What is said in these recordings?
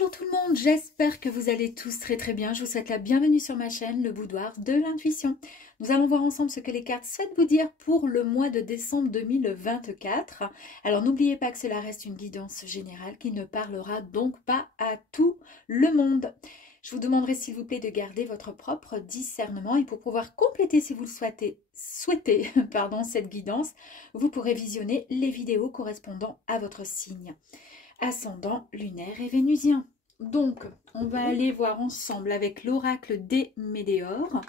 Bonjour tout le monde, j'espère que vous allez tous très bien. Je vous souhaite la bienvenue sur ma chaîne, le boudoir de l'intuition. Nous allons voir ensemble ce que les cartes souhaitent vous dire pour le mois de décembre 2024. Alors n'oubliez pas que cela reste une guidance générale qui ne parlera donc pas à tout le monde. Je vous demanderai s'il vous plaît de garder votre propre discernement et pour pouvoir compléter si vous le souhaitez pardon, cette guidance, vous pourrez visionner les vidéos correspondant à votre signe. Ascendant lunaire et vénusien. Donc, on va aller voir ensemble avec l'oracle des Médéors.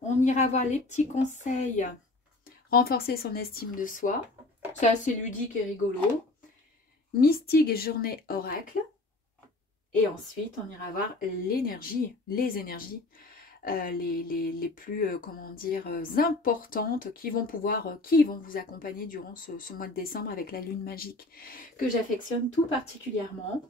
On ira voir les petits conseils. Renforcer son estime de soi. C'est assez ludique et rigolo. Mystique et journée oracle. Et ensuite, on ira voir l'énergie, les énergies les plus, importantes qui vont vous accompagner durant ce mois de décembre avec la lune magique que j'affectionne tout particulièrement.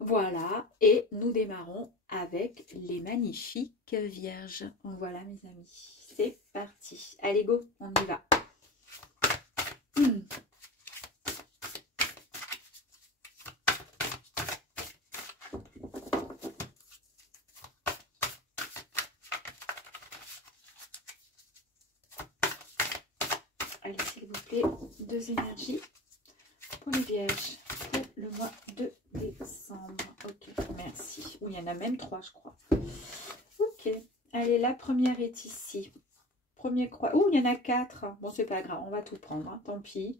Voilà, et nous démarrons avec les magnifiques vierges. Voilà mes amis, c'est parti. Allez go, on y va. Allez, s'il vous plaît, deux énergies pour les vierges pour le mois de décembre. Ok, merci. Oui, il y en a même trois, je crois. Ok, allez, la première est ici. Premier croix. Oh, il y en a quatre. Bon, c'est pas grave, on va tout prendre, hein, tant pis.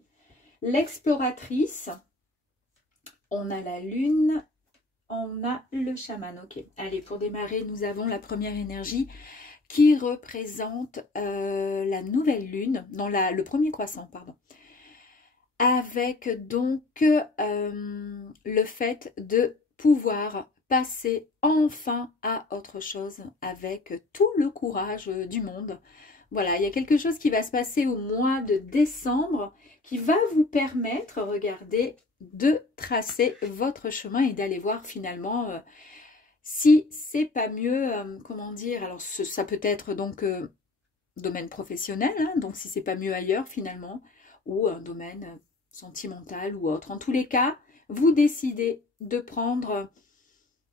L'exploratrice. On a la lune. On a le chaman. Ok, allez, pour démarrer, nous avons la première énergie qui représente la nouvelle lune, non, le premier croissant, pardon, avec donc le fait de pouvoir passer enfin à autre chose avec tout le courage du monde. Voilà, il y a quelque chose qui va se passer au mois de décembre qui va vous permettre, regardez, de tracer votre chemin et d'aller voir finalement si c'est pas mieux, comment dire, alors ça peut être donc domaine professionnel, hein, donc si c'est pas mieux ailleurs finalement, ou un domaine sentimental ou autre. En tous les cas, vous décidez de prendre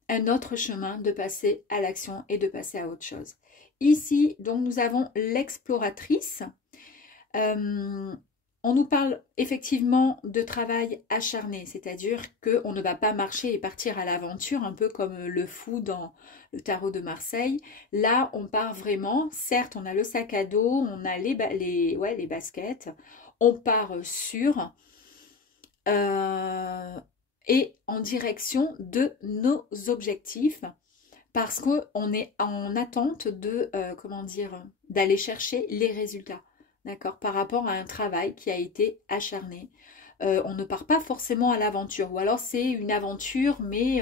un autre chemin, de passer à l'action et de passer à autre chose. Ici, donc nous avons l'exploratrice. On nous parle effectivement de travail acharné, c'est-à-dire qu'on ne va pas marcher et partir à l'aventure, un peu comme le fou dans le tarot de Marseille. Là, on part vraiment, certes, on a le sac à dos, on a les baskets, on part sûr et en direction de nos objectifs parce qu'on est en attente de, d'aller chercher les résultats. D'accord, par rapport à un travail qui a été acharné. On ne part pas forcément à l'aventure. Ou alors c'est une aventure, mais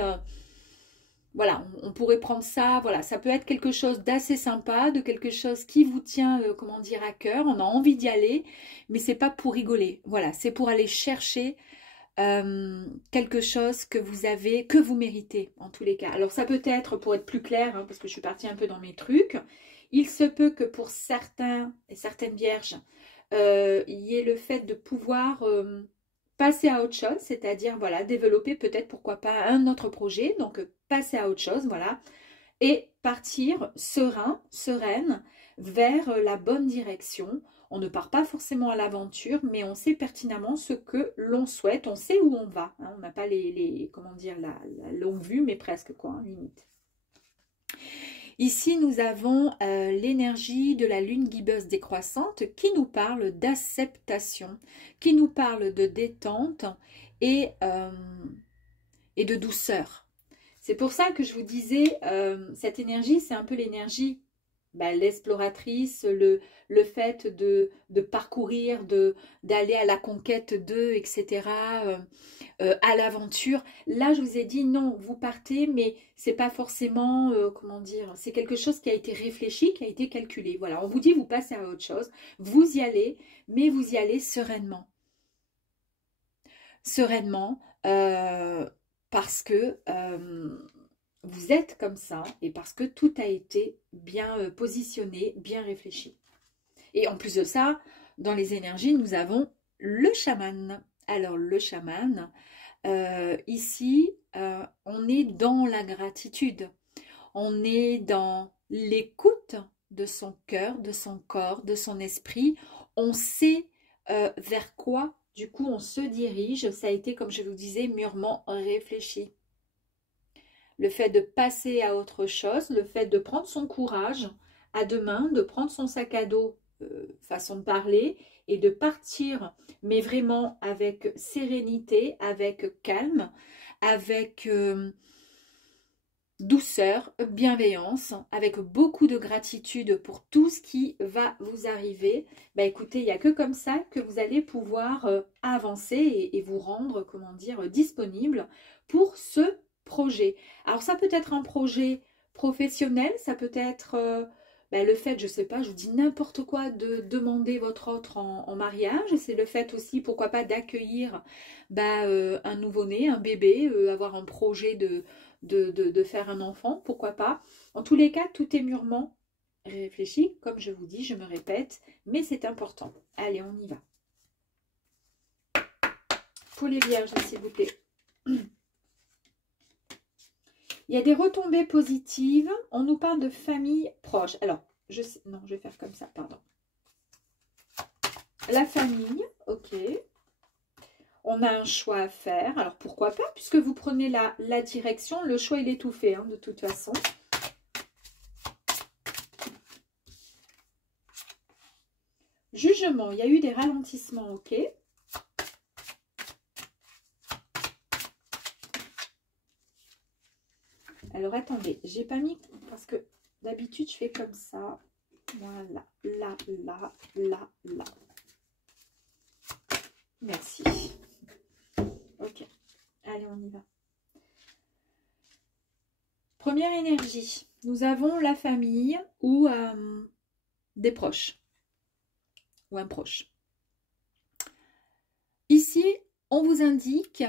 voilà, on pourrait prendre ça. Voilà, ça peut être quelque chose d'assez sympa, de quelque chose qui vous tient, à cœur. On a envie d'y aller, mais c'est pas pour rigoler. Voilà, c'est pour aller chercher quelque chose que vous méritez en tous les cas. Alors ça peut être, pour être plus clair, hein, parce que je suis partie un peu dans mes trucs, il se peut que pour certains et certaines vierges, il y ait le fait de pouvoir passer à autre chose, c'est-à-dire voilà, développer peut-être pourquoi pas un autre projet, donc passer à autre chose, voilà, et partir sereine vers la bonne direction. On ne part pas forcément à l'aventure, mais on sait pertinemment ce que l'on souhaite, on sait où on va. Hein, on n'a pas la longue vue, mais presque quoi, hein, limite. Ici, nous avons l'énergie de la lune guibeuse décroissante qui nous parle d'acceptation, qui nous parle de détente et de douceur. C'est pour ça que je vous disais, cette énergie, c'est un peu l'énergie, l'exploratrice, le fait de parcourir, d'aller à la conquête d'eux, etc., à l'aventure. Là, je vous ai dit, non, vous partez, mais c'est pas forcément, c'est quelque chose qui a été réfléchi, qui a été calculé. Voilà, on vous dit, vous passez à autre chose, vous y allez, mais vous y allez sereinement. Sereinement, parce que vous êtes comme ça et parce que tout a été bien positionné, bien réfléchi. Et en plus de ça, dans les énergies, nous avons le chaman. Alors le chaman, Ici, on est dans la gratitude. On est dans l'écoute de son cœur, de son corps, de son esprit. On sait vers quoi, du coup, on se dirige. Ça a été, comme je vous disais, mûrement réfléchi. Le fait de passer à autre chose, le fait de prendre son courage à deux mains, de prendre son sac à dos, façon de parler, et de partir, mais vraiment avec sérénité, avec calme, avec douceur, bienveillance, avec beaucoup de gratitude pour tout ce qui va vous arriver. Bah écoutez, il n'y a que comme ça que vous allez pouvoir avancer et vous rendre, comment dire, disponible pour ce projet. Alors ça peut être un projet professionnel, ça peut être le fait, je sais pas, je vous dis n'importe quoi, de demander votre autre en mariage. C'est le fait aussi, pourquoi pas, d'accueillir un nouveau-né, un bébé, avoir un projet de faire un enfant, pourquoi pas. En tous les cas, tout est mûrement réfléchi, comme je vous dis, je me répète, mais c'est important. Allez, on y va. Pour les vierges, s'il vous plaît. Il y a des retombées positives. On nous parle de famille proche. Alors, je vais faire comme ça, pardon. La famille, ok. On a un choix à faire. Alors, pourquoi pas, puisque vous prenez la direction. Le choix, il est tout fait, hein, de toute façon. Jugement, il y a eu des ralentissements, ok. Alors, attendez, j'ai pas mis, parce que d'habitude, je fais comme ça. Voilà, là, là, là, là. Merci. Ok, allez, on y va. Première énergie, nous avons la famille ou des proches ou un proche. Ici, on vous indique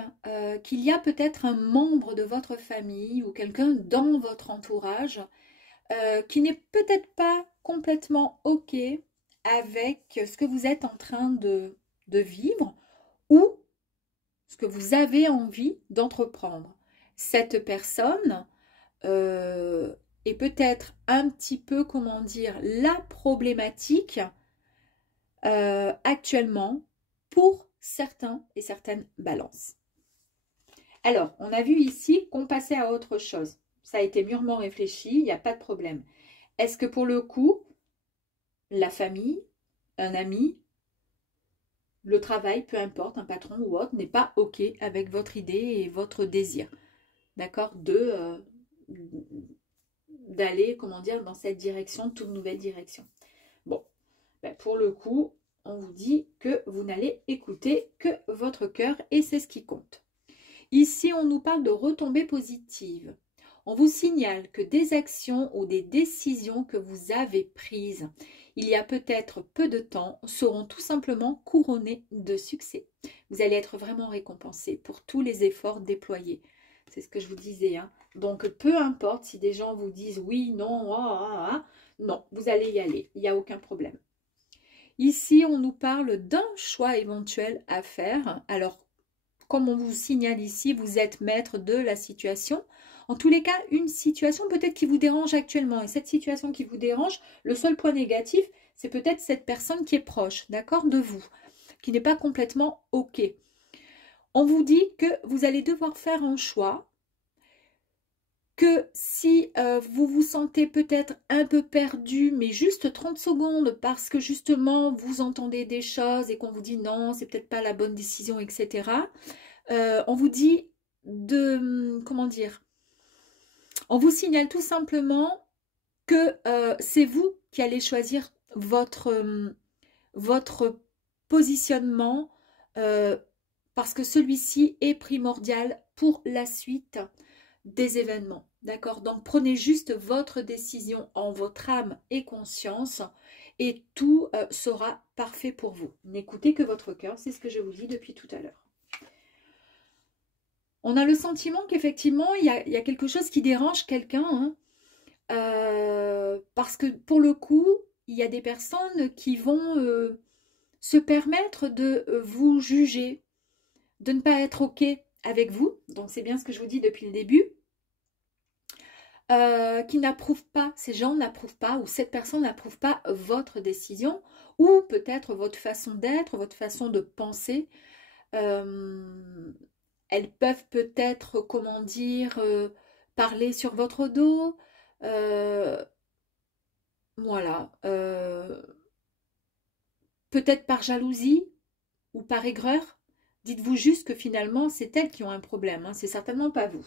qu'il y a peut-être un membre de votre famille ou quelqu'un dans votre entourage qui n'est peut-être pas complètement OK avec ce que vous êtes en train de vivre ou ce que vous avez envie d'entreprendre. Cette personne est peut-être un petit peu, comment dire, la problématique actuellement pour certains et certaines balances. Alors, on a vu ici qu'on passait à autre chose. Ça a été mûrement réfléchi, il n'y a pas de problème. Est-ce que pour le coup, la famille, un ami, le travail, peu importe, un patron ou autre, n'est pas OK avec votre idée et votre désir, d'accord, d'aller, comment dire, dans cette direction, toute nouvelle direction. Bon, pour le coup, on vous dit que vous n'allez écouter que votre cœur et c'est ce qui compte. Ici, on nous parle de retombées positives. On vous signale que des actions ou des décisions que vous avez prises il y a peut-être peu de temps seront tout simplement couronnées de succès. Vous allez être vraiment récompensé pour tous les efforts déployés. C'est ce que je vous disais, hein. Donc, peu importe si des gens vous disent oui, non, non, vous allez y aller. Il n'y a aucun problème. Ici, on nous parle d'un choix éventuel à faire. Alors, comme on vous signale ici, vous êtes maître de la situation. En tous les cas, une situation peut-être qui vous dérange actuellement. Et cette situation qui vous dérange, le seul point négatif, c'est peut-être cette personne qui est proche, d'accord, de vous, qui n'est pas complètement OK. On vous dit que vous allez devoir faire un choix, que si vous vous sentez peut-être un peu perdu, mais juste 30 secondes parce que justement vous entendez des choses et qu'on vous dit non, c'est peut-être pas la bonne décision, etc. On vous dit de, comment dire, on vous signale tout simplement que c'est vous qui allez choisir votre positionnement parce que celui-ci est primordial pour la suite des événements. D'accord? Donc prenez juste votre décision en votre âme et conscience et tout sera parfait pour vous. N'écoutez que votre cœur, c'est ce que je vous dis depuis tout à l'heure. On a le sentiment qu'effectivement, il y a quelque chose qui dérange quelqu'un, hein, parce que pour le coup, il y a des personnes qui vont se permettre de vous juger, de ne pas être OK avec vous, donc c'est bien ce que je vous dis depuis le début, qui n'approuvent pas, ces gens n'approuvent pas, ou cette personne n'approuve pas votre décision, ou peut-être votre façon d'être, votre façon de penser. Elles peuvent peut-être, comment dire, parler sur votre dos. euh, voilà. Peut-être par jalousie ou par aigreur. Dites-vous juste que finalement, c'est elles qui ont un problème. Hein, c'est certainement pas vous.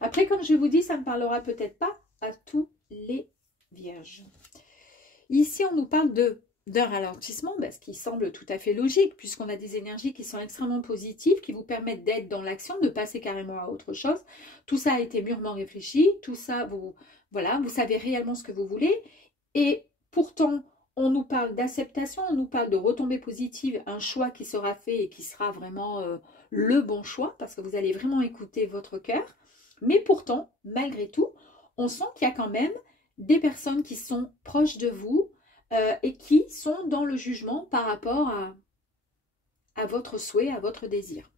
Après, comme je vous dis, ça ne parlera peut-être pas à tous les vierges. Ici, on nous parle d'un ralentissement, ce qui semble tout à fait logique, puisqu'on a des énergies qui sont extrêmement positives, qui vous permettent d'être dans l'action, de passer carrément à autre chose. Tout ça a été mûrement réfléchi, tout ça, voilà, vous savez réellement ce que vous voulez. Et pourtant, on nous parle d'acceptation, on nous parle de retombées positives, un choix qui sera fait et qui sera vraiment le bon choix, parce que vous allez vraiment écouter votre cœur. Mais pourtant, malgré tout, on sent qu'il y a quand même des personnes qui sont proches de vous et qui sont dans le jugement par rapport à votre souhait, à votre désir.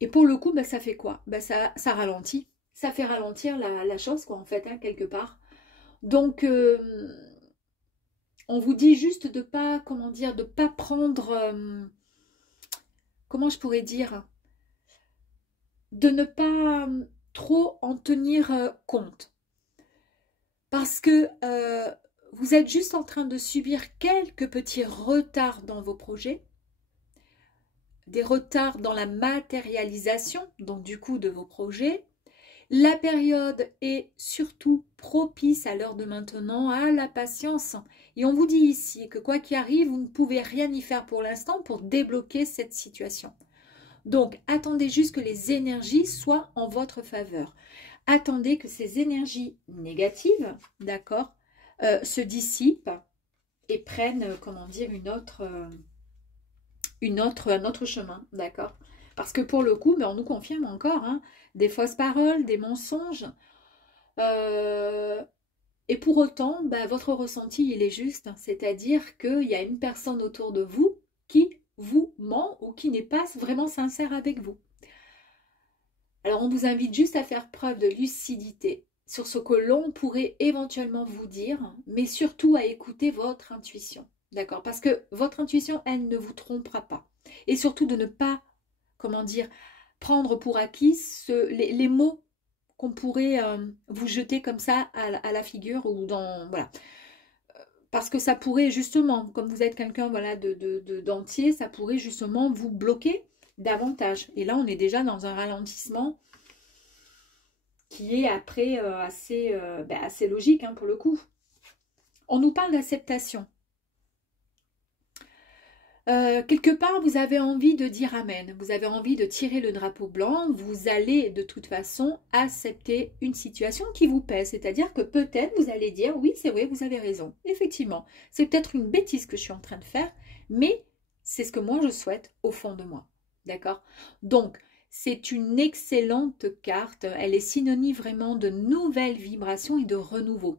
Et pour le coup, ça fait quoi? Ça ralentit. Ça fait ralentir la chose, quoi, en fait, hein, quelque part. Donc, on vous dit juste de pas, comment dire, de pas prendre, comment je pourrais dire, de ne pas trop en tenir compte. Parce que vous êtes juste en train de subir quelques petits retards dans vos projets, des retards dans la matérialisation, donc du coup de vos projets. La période est surtout propice à l'heure de maintenant à la patience. Et on vous dit ici que quoi qu'il arrive, vous ne pouvez rien y faire pour l'instant pour débloquer cette situation. Donc, attendez juste que les énergies soient en votre faveur. Attendez que ces énergies négatives, d'accord, se dissipent et prennent, comment dire, un autre chemin, d'accord. Parce que pour le coup, on nous confirme encore hein, des fausses paroles, des mensonges. Et pour autant, votre ressenti, il est juste. C'est-à-dire qu'il y a une personne autour de vous qui vous ment ou qui n'est pas vraiment sincère avec vous. Alors, on vous invite juste à faire preuve de lucidité sur ce que l'on pourrait éventuellement vous dire, mais surtout à écouter votre intuition. D'accord? Parce que votre intuition, elle ne vous trompera pas. Et surtout de ne pas, comment dire, prendre pour acquis les mots qu'on pourrait vous jeter comme ça à la figure ou dans... Voilà. Parce que ça pourrait justement, comme vous êtes quelqu'un voilà, d'entier, ça pourrait justement vous bloquer davantage. Et là, on est déjà dans un ralentissement qui est après assez logique hein, pour le coup. On nous parle d'acceptation. Quelque part, vous avez envie de dire amen, vous avez envie de tirer le drapeau blanc, vous allez de toute façon accepter une situation qui vous pèse, c'est-à-dire que peut-être vous allez dire oui c'est vrai, vous avez raison, effectivement, c'est peut-être une bêtise que je suis en train de faire, mais c'est ce que moi je souhaite au fond de moi, d'accord? Donc, c'est une excellente carte, elle est synonyme vraiment de nouvelles vibrations et de renouveau.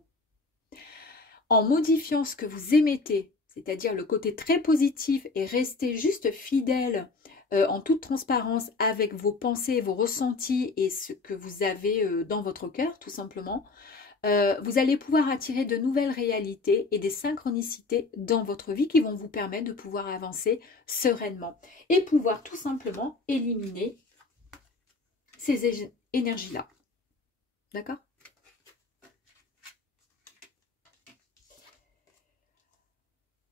En modifiant ce que vous émettez, c'est-à-dire le côté très positif et rester juste fidèle en toute transparence avec vos pensées, vos ressentis et ce que vous avez dans votre cœur, tout simplement, vous allez pouvoir attirer de nouvelles réalités et des synchronicités dans votre vie qui vont vous permettre de pouvoir avancer sereinement et pouvoir tout simplement éliminer ces énergies-là. D'accord ?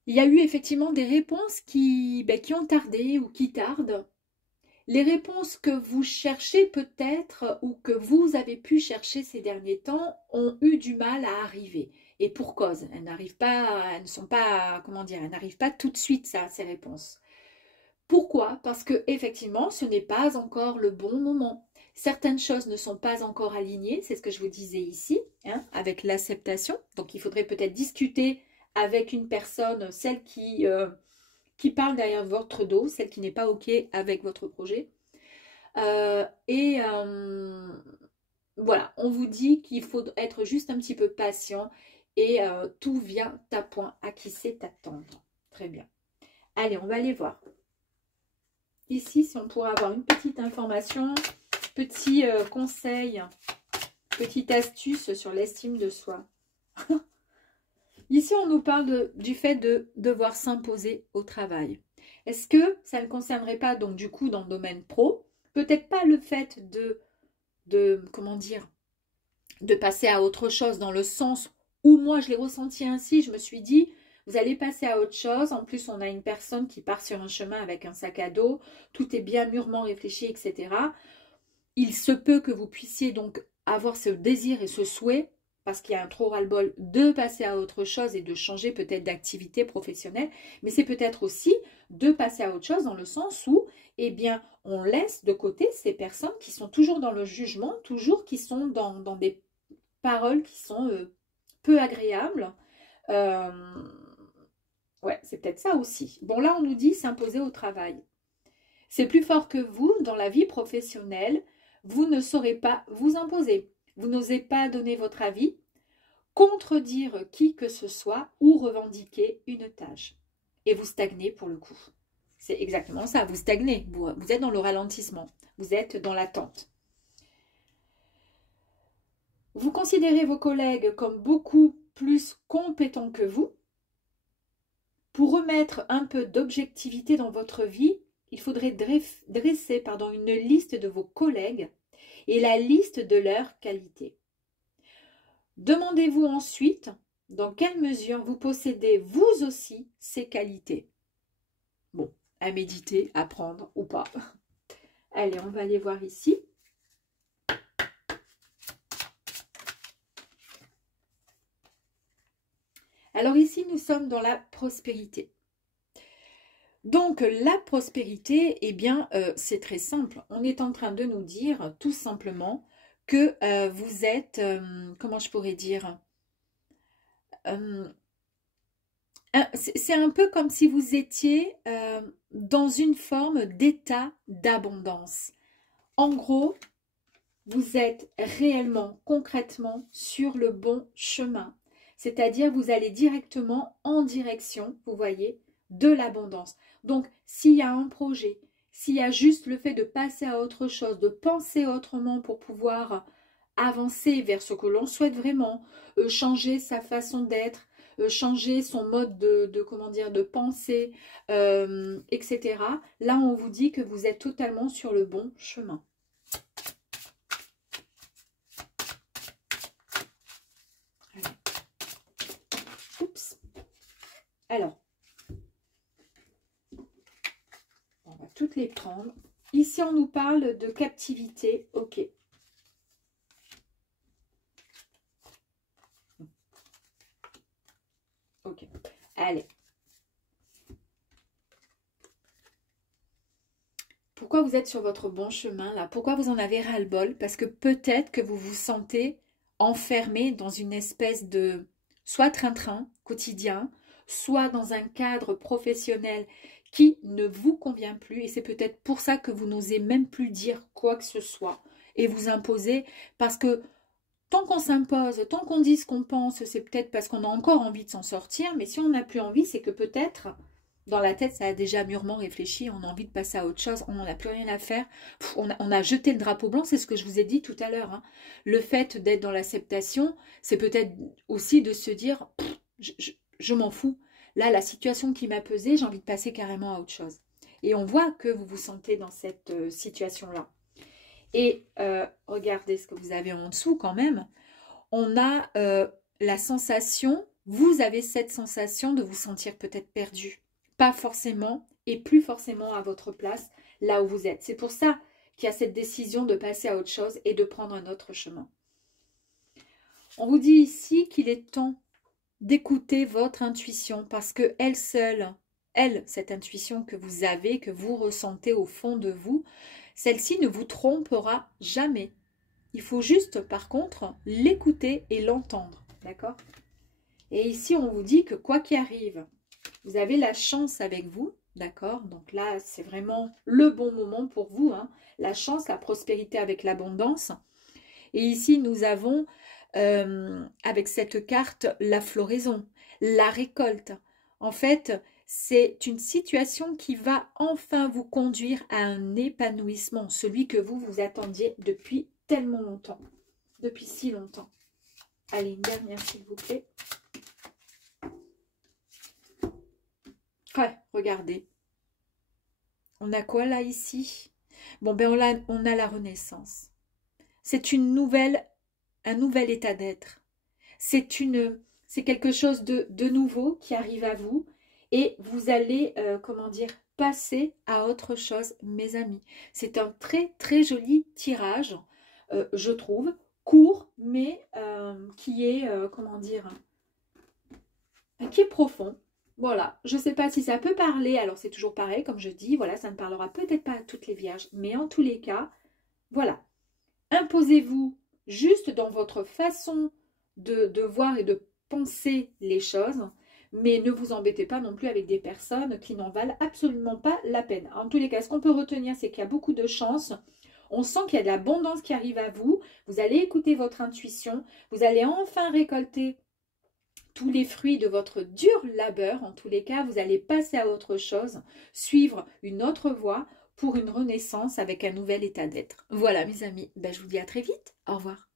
Il y a eu effectivement des réponses qui ont tardé ou qui tardent. Les réponses que vous cherchez peut-être ou que vous avez pu chercher ces derniers temps ont eu du mal à arriver. Et pour cause, elles n'arrivent pas, elles ne sont pas, comment dire, elles n'arrivent pas tout de suite ces réponses. Pourquoi? Parce que effectivement, ce n'est pas encore le bon moment. Certaines choses ne sont pas encore alignées, c'est ce que je vous disais ici, hein, avec l'acceptation. Donc il faudrait peut-être discuter avec une personne, celle qui parle derrière votre dos, celle qui n'est pas OK avec votre projet. Voilà, on vous dit qu'il faut être juste un petit peu patient et tout vient à point, à qui sait attendre. Très bien. Allez, on va aller voir. ici, si on pourrait avoir une petite information, petit conseil, petite astuce sur l'estime de soi. Ici, on nous parle du fait de devoir s'imposer au travail. Est-ce que ça ne concernerait pas, donc du coup, dans le domaine pro, peut-être pas le fait comment dire, de passer à autre chose dans le sens où moi, je l'ai ressenti ainsi, je me suis dit, vous allez passer à autre chose. En plus, on a une personne qui part sur un chemin avec un sac à dos, tout est bien mûrement réfléchi, etc. Il se peut que vous puissiez donc avoir ce désir et ce souhait, parce qu'il y a un trop ras-le-bol, de passer à autre chose et de changer peut-être d'activité professionnelle, mais c'est peut-être aussi de passer à autre chose dans le sens où, eh bien, on laisse de côté ces personnes qui sont toujours dans le jugement, toujours qui sont dans des paroles qui sont peu agréables. Ouais, c'est peut-être ça aussi. Bon, là, on nous dit s'imposer au travail. C'est plus fort que vous dans la vie professionnelle. Vous ne saurez pas vous imposer. Vous n'osez pas donner votre avis, contredire qui que ce soit ou revendiquer une tâche. Et vous stagnez pour le coup. C'est exactement ça, vous stagnez. Vous êtes dans le ralentissement. Vous êtes dans l'attente. Vous considérez vos collègues comme beaucoup plus compétents que vous. Pour remettre un peu d'objectivité dans votre vie, il faudrait dresser une liste de vos collègues et la liste de leurs qualités. Demandez-vous ensuite dans quelle mesure vous possédez vous aussi ces qualités. Bon, à méditer, à prendre ou pas. Allez, on va aller voir ici. Alors ici, nous sommes dans la prospérité. Donc, la prospérité, eh bien, c'est très simple. On est en train de nous dire, tout simplement, que vous êtes, comment je pourrais dire, c'est un peu comme si vous étiez dans une forme d'état d'abondance. En gros, vous êtes réellement, concrètement, sur le bon chemin. C'est-à-dire, vous allez directement en direction, vous voyez, de l'abondance. Donc, s'il y a un projet, s'il y a juste le fait de passer à autre chose, de penser autrement pour pouvoir avancer vers ce que l'on souhaite vraiment, changer sa façon d'être, changer son mode comment dire, de pensée, etc. Là, on vous dit que vous êtes totalement sur le bon chemin. Oups. Alors, on va toutes les prendre. Ici, on nous parle de captivité. Ok. Ok. Allez. Pourquoi vous êtes sur votre bon chemin là? Pourquoi vous en avez ras-le-bol? Parce que peut-être que vous vous sentez enfermé dans une espèce de soit train-train quotidien, soit dans un cadre professionnel qui ne vous convient plus. Et c'est peut-être pour ça que vous n'osez même plus dire quoi que ce soit et vous imposer. Parce que tant qu'on s'impose, tant qu'on dit ce qu'on pense, c'est peut-être parce qu'on a encore envie de s'en sortir. Mais si on n'a plus envie, c'est que peut-être dans la tête, ça a déjà mûrement réfléchi. On a envie de passer à autre chose. On n'en a plus rien à faire. On a jeté le drapeau blanc. C'est ce que je vous ai dit tout à l'heure. Hein. Le fait d'être dans l'acceptation, c'est peut-être aussi de se dire, je m'en fous. Là, la situation qui m'a pesé, j'ai envie de passer carrément à autre chose. Et on voit que vous vous sentez dans cette situation-là. Et regardez ce que vous avez en dessous quand même. On a la sensation, vous avez cette sensation de vous sentir peut-être perdu. Pas forcément et plus forcément à votre place là où vous êtes. C'est pour ça qu'il y a cette décision de passer à autre chose et de prendre un autre chemin. On vous dit ici qu'il est temps d'écouter votre intuition parce que elle seule, cette intuition que vous avez, que vous ressentez au fond de vous, celle-ci ne vous trompera jamais. Il faut juste, par contre, l'écouter et l'entendre. D'accord? Et ici, on vous dit que quoi qu'il arrive, vous avez la chance avec vous. D'accord? Donc là, c'est vraiment le bon moment pour vous. Hein, la chance, la prospérité avec l'abondance. Et ici, nous avons, avec cette carte, la floraison, la récolte. En fait, c'est une situation qui va enfin vous conduire à un épanouissement, celui que vous vous attendiez depuis tellement longtemps, depuis si longtemps. Allez, une dernière s'il vous plaît. Ouais, regardez. On a quoi là ici? Bon, ben on a la renaissance. C'est un nouvel état d'être. C'est quelque chose de nouveau qui arrive à vous et vous allez, comment dire, passer à autre chose, mes amis. C'est un très très joli tirage, je trouve, court, mais qui est, comment dire, qui est profond. Voilà, je ne sais pas si ça peut parler, alors c'est toujours pareil, comme je dis, voilà, ça ne parlera peut-être pas à toutes les vierges, mais en tous les cas, voilà. Imposez-vous juste dans votre façon de voir et de penser les choses, mais ne vous embêtez pas non plus avec des personnes qui n'en valent absolument pas la peine. En tous les cas, ce qu'on peut retenir, c'est qu'il y a beaucoup de chance. On sent qu'il y a de l'abondance qui arrive à vous. Vous allez écouter votre intuition. Vous allez enfin récolter tous les fruits de votre dur labeur. En tous les cas, vous allez passer à autre chose, suivre une autre voie pour une renaissance avec un nouvel état d'être. Voilà mes amis, ben, je vous dis à très vite. Au revoir.